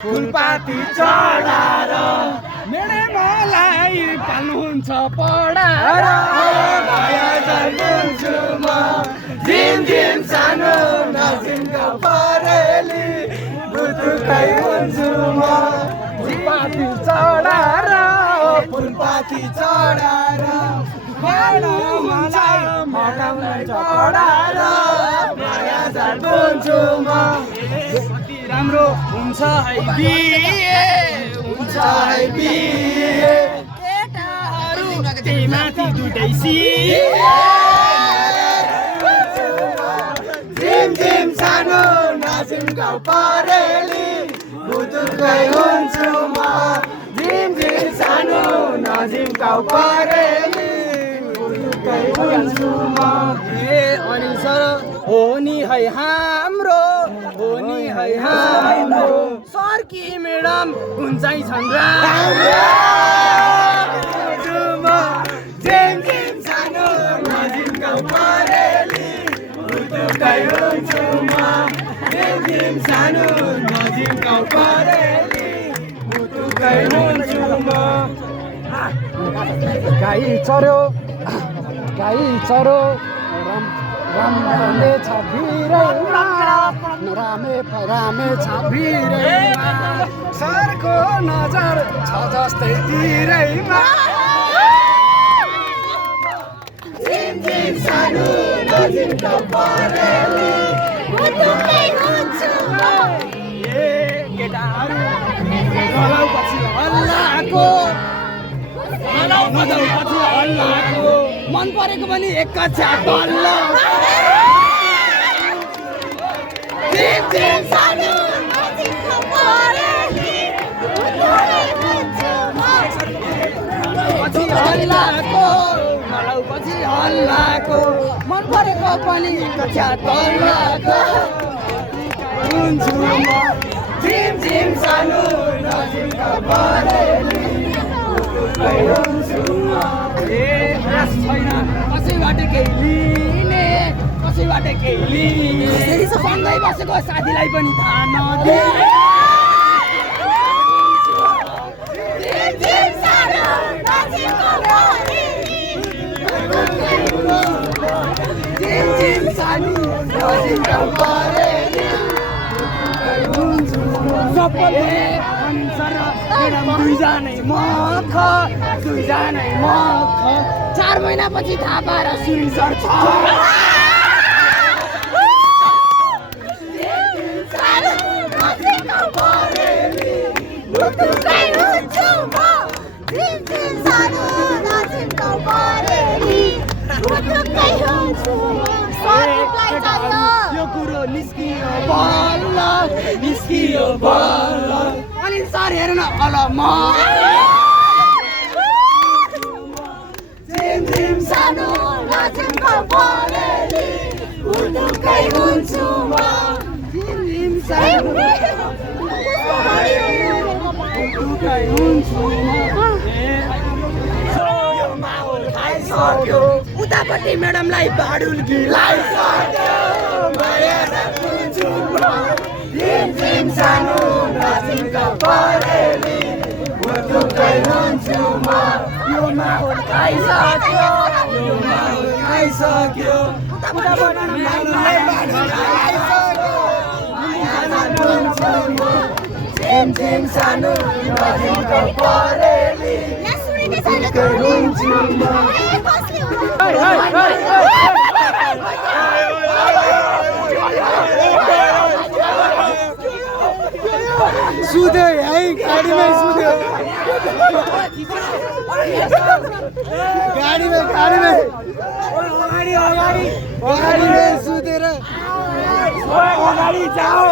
फुलपाती चढाएर मेरे मलाई पाल्नुहुन्छ पढाएर झिम झिम सानो नजिमको परेली बुटुकै हुन्छु म फुलपाती चढाएर फुलपाती चढाएर मलाई पढाएर माया जान्छु म राम्रो हुन्छ है बिहे हुन्छ है बिहे केटाहरू त्यही माथि दुधै सिए झिम झिम सानो नाजिम गाउँ परेली बुटुकै हुन्छु म झिम झिम सानो नाजिम गाउँ परेली बुटुकै हुन्छु म ए अनि सर हो नि है हाम्रो हो नि है हाम्रो सरकी म्याडम कुन चाहिँ छन् झिम झिम सानो नजिम गाउँ परेली बुटुकै हुन्छु म झिम झिम सानो नजिम गाउँ परेली बुटुकै हुन्छु म गाई चर्यो रामे छ भिरैमा रामे छ भिरैमा सरको नजर छ जस्तै तिरैमा झिम झिम सानो नजिम गाउँ परेली बुटुकै हुन्छु म ए केटाहरू पछि हल्लाको मन परेको पनि एक कक्षा तल्ल झिम झिम सानो नजिम गाउँ परेली बुटुकै हुन्छु म पछि हल्लाको मलाई पछि हल्लाको मन परेको पनि एक कक्षा तल्लको हुन्छु म झिम झिम सानो नजिम गाउँ परेली बुटुकै हुन्छु म ए आश छैन कसैबाट केही लिने कसैबाट केही लिने सँगै बसेको साथीलाई पनि थाहा नदिने झिम झिम सानो नजिम गाउँ परेली बुटुकै हुन्छु म सबैले दुईजनै मख चार महिनापछि थाहा पाएर सुई सर्छ बुटुकै हुन्छु म झिम झिम सानो नजिम गाउँ परेली बुटुकै हुन्छु म यो कुरो निस्कियो बल्ल अनि सर हेर्न अलम झिम झिम सानो नजिम गाउँ परेली बुटुकै हुन्छु म झिम झिम सानो बुटुकै हुन्छु म यो माहौल खाइसक्यो उतापट्टि म्याडमलाई बाडुल्की लाइसक्यो माया राख्छु म झिम झिम सानो नजिम गाउँ परेली बुटुकै हुन्छु म यो माहौल खाइसक्यो उतापट्टि म्याडमलाई बाडुल्की लाइसक्यो माया राख्छु म झिम झिम सानो नजिम गाउँ परेली बुटुकै हुन्छु म सुत्यो है गाडीमै सुत्यो गाडीमै सुतेर अगाडि जाओ